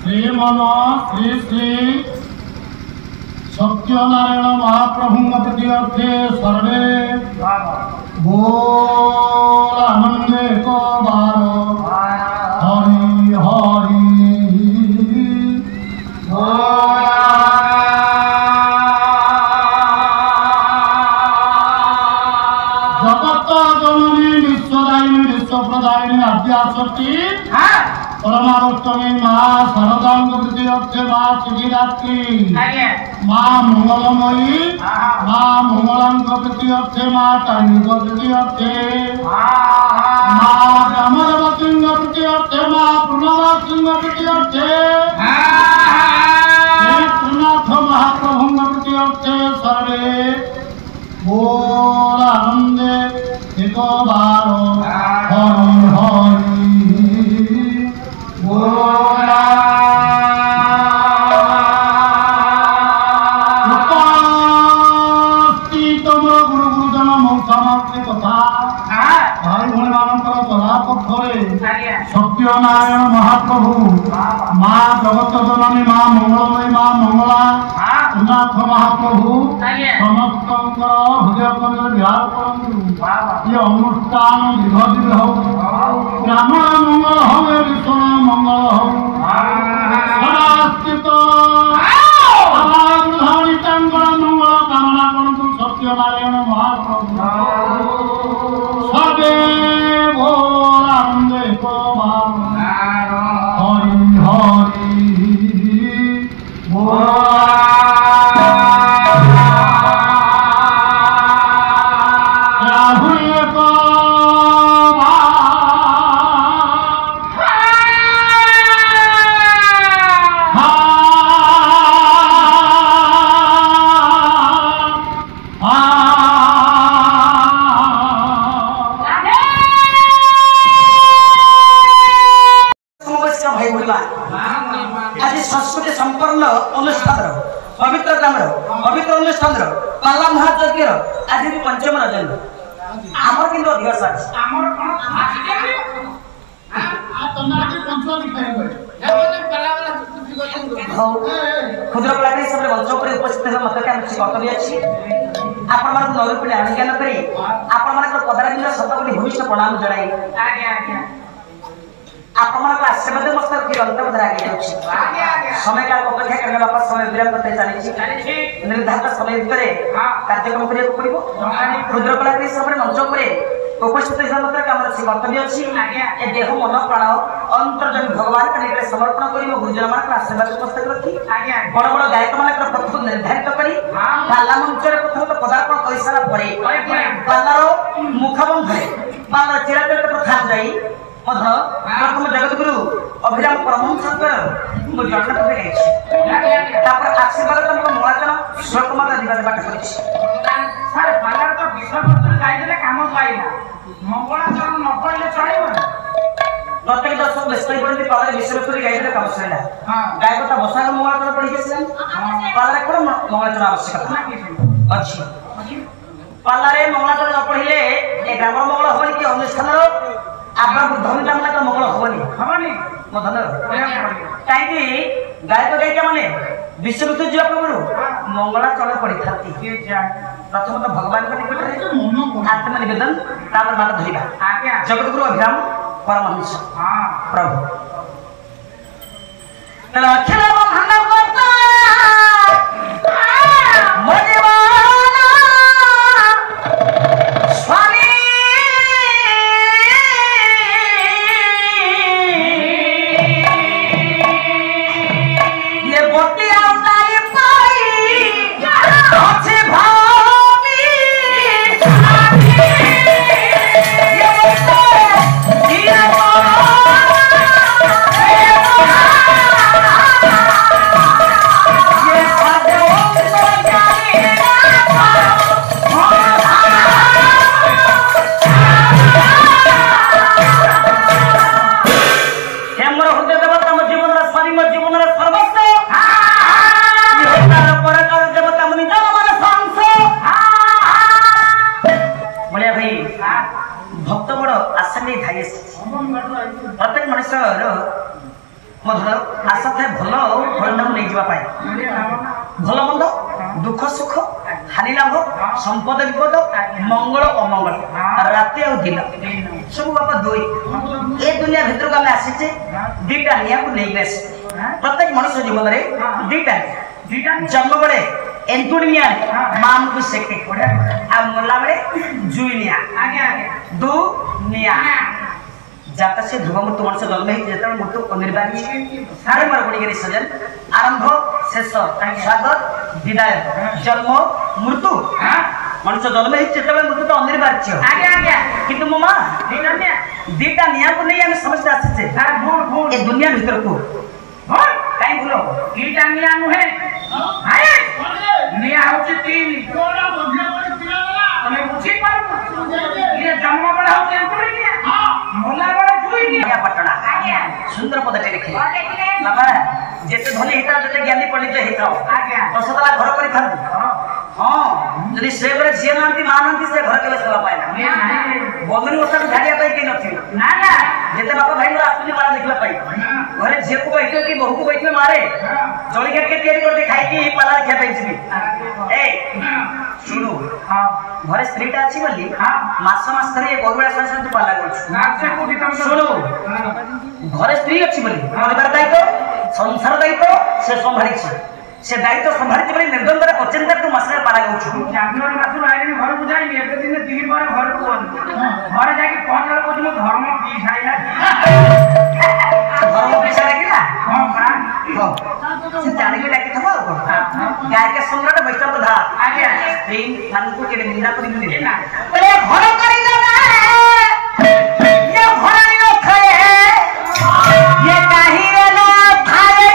श्रीमन श्री श्री सत्यनारायण महाप्रभु प्रति सर्वे बोल आनंदे को बार हरि हरि जगत जननी विश्वदायिनी विश्वप्रदायिनी आद्याशक्ति परमावर्तनी माँ शरदांग प्रति अर्थे माँ सिद्धिदात्री माँ मंगलमयी माँ मंगलांग प्रति अर्थे माँ तारिणी प्रति अर्थे माँ रामदेवती प्रति अर्थे माँ पूर्णवासी प्रति अर्थे त्रिनाथ महाप्रभु प्रति अर्थे सर्वे बोल आनंदे एक बार हरि हरि सत्यनारायण महाप्रभु माँ जगत जननी माँ मंगलमयी माँ मंगला नाथ महाप्रभु समस्त हृदय केन्द्र विहार करूँ ये अनुष्ठान दीर्घ दीर्घ हो ब्राह्मण मंगल हो विष्णु मंगल हो सदास्थित मंगल कामना करूँ सत्यनारायण महाप्रभु सर्वे भोर आनंदे को हरि हरि महिमा आज संस्कृति संपन्न अनुष्ठान पवित्र ग्राम पवित्र अनुष्ठान पाला महायज्ञ आज भी पंचम रजन आमर किंतु अधिक साज क्षुद्र कलाकार हिसाब से मंच पर उपस्थित होगा मत क्या कर्तव्य अच्छी आपण मान नैरूप्य अनुज्ञान करी आपण मान पदार्थ शतकोटी भूमिष्ठ प्रणाम जनाई आपण मान आशीर्वाद मस्त रखी अंतर्धार आगे जाउछि समय काल अपेक्षा करने बापा समय विराम करते चली निर्धारित समय भितर कार्यक्रम करिया पड़िबो क्षुद्र कलाकार हिसाब से मंच पर उपस्थित हिसाब से काम से कर्तव्य अच्छी ए देह मन प्राण अंतर्जन भगवान के निकट समर्पण करिबो गुरुजन मान आशीर्वाद मस्त रखी बड़ बड़ गायक मान प्रथम निर्धारित करी पाला मंच रे प्रथम पदार्पण करि सारा परे पालार मुखबंधरे पाला चिराचरित प्रथा जाई प्रथम जगतगुरु अभिराम परमहंस मो जगन्नाथ पे आशीर्वाद मंगलाचरण श्लोक माता दिवाली बात कर प्रत्येक दर्शक व्यस्त पाला विश्वस्तरी गाई काम सर गायकता बसा मंगलाचरण पढ़ी पाला कौन मंगलाचरण आवश्यकता अच्छी पाला मंगलाचरण न पढ़े ग्राम मंगल हम कि अनुष्ठान आपन धन कामना तो मंगल होबनी मो धन काई गायक गायिका माने विश्वविद्यालय जीवा पूर्व मंगलाचरण पढ़ी थाती प्रथम तो भगवान के निकट रे आत्म निवेदन तापर मान धरिबा जगतगुरु अभिराम परमहंस प्रभु तला खेला बंधन करता मोजीवाना स्वामी प्रत्येक मनुष्य आशा थाए भल परिणाम नहीं जावाई भल मंद दुख सुख हानि लाभ संपद विपद मंगल अमंगल राति आ दिन सब बापा दुई ए दुनिया भीतर आम आसीचे दीटा निया को नहीं प्रत्येक मनुष्य जीवन में दीटा जन्म बड़े एंतुड़ी निया मां को सेके आ मरला बड़े जुई निया दू निया जाता से ध्रुव मृत्यु मनुष्य जन्म ही जेता मृत्यु अनिवार्य सारे मार्गणी सजन आरंभ शेष स्वागत विदाय जन्म मृत्यु मनुष्य जन्म ही जेता मृत्यु तो अनिवार्य किंतु मो मां दीटा निया को नहीं हम समझते आसे ए दुनिया भीतर को काई भूलो दीटा निया नुहे हाय निया होचे तीन कोना बदला बड़े पिलाला तमे बुझी पारू ये जन्म बड़ा होचे एंतुड़ी निया मोला बड़ा जुई निया पटना सुंदर पदटे लिखे बाबा जेते धनी हिता जेते ज्ञानी पंडित हिता दशतला घर करि थांती हां यदि से बरे झिया नांती मानंती से घर केले सेवा पाएना बमन ओसा झाड़िया पाई के नथि ना ना जेते बाबा भाई मोर आसुनी मारा देखला पाई घरे झिया को बैठो कि बहू को बैठे मारे जळी के तैयारी करते खाई की पाला खा पाई छी ए सुनु हां घरे स्त्रीटा अछि बोली मास मास धरि गरुड़ा संसार तू पाला करछ नाचे कोठी तुम सुनु घरे स्त्री अछि बोली परिवार दायित्व संसार दायित्व से संभाळी छी से दायित्व संभाळी बोली निर्द्वंद अचिंता तू मास पाला करछ जानुआरी मास आइनी घर को जाई एक दिन तीन बार घर को घर जाके पहुंच गलो को धर्म की खाइला धर्म पैसा लागिला हां हां से जाने के लागी थबो गाय के सम्राट वैष्णव धा आज्ञा स्त्री मन को के निंदा करी नहीं ना बोले घर करी ना ये घर नो खाए ये काहे रे खाए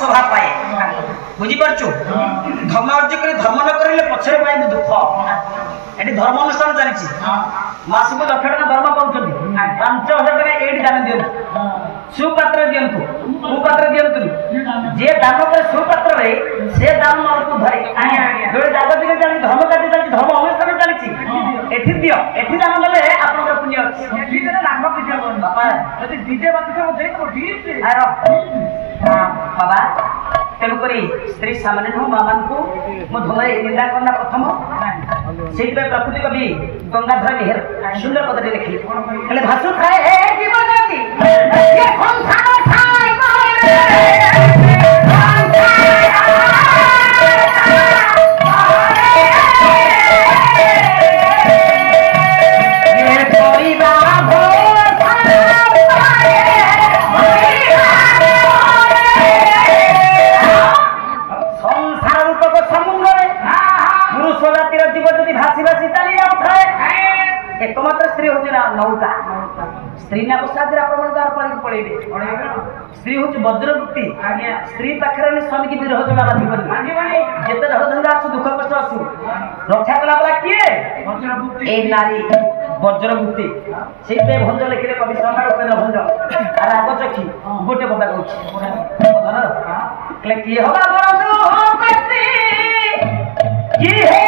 शोभा पाए बुझी पारछु धर्म अर्ज कर धर्म न करिले पछरे पाइबे दुख एटी धर्म अनुष्ठान चली मासको 1 लाख टका धर्म पाउछथि 5000 टका एटी दान दियंतु सुपात्र दियंतु कुपात्र दियंतु जे दान करे सुपात्र रे से दान मालको धरे जो जागत के चली धर्म कार्य चली धर्म अनुष्ठान चली एठी दियो एठी दान देले आपन पुण्य अछि एठी देले नाम किछ बापा यदि डीजे बात से दे तो डीजे आरो बाबा तेणु करी स्त्री सामान्य नु मामान को मो धोले निंदा करना प्रथम सेति पे प्रकृति कवि गंगाधर मेहर सुंदर पदटी लिखिले कहले भासु थाए हे जीवनती ये संसार थाए मोरे एकमात्र स्त्री होची ना नौका स्त्री ना साजरा प्रमाण द्वार पर पळेबे स्त्री होची वज्रवृत्ति स्त्री पाखरे ने स्वामी की विरह जला बाधी करनी जेते धड़ धंगा आसु दुख कष्ट आसु रक्षा कला वाला किए वज्रवृत्ति ए नारी वज्रवृत्ति से पे भंज लिखिले कवि सम्राट उपेंद्र भंज आ राग चखी गोटे কথা कहूची क्ले किए होगा बरदू कस्ती की है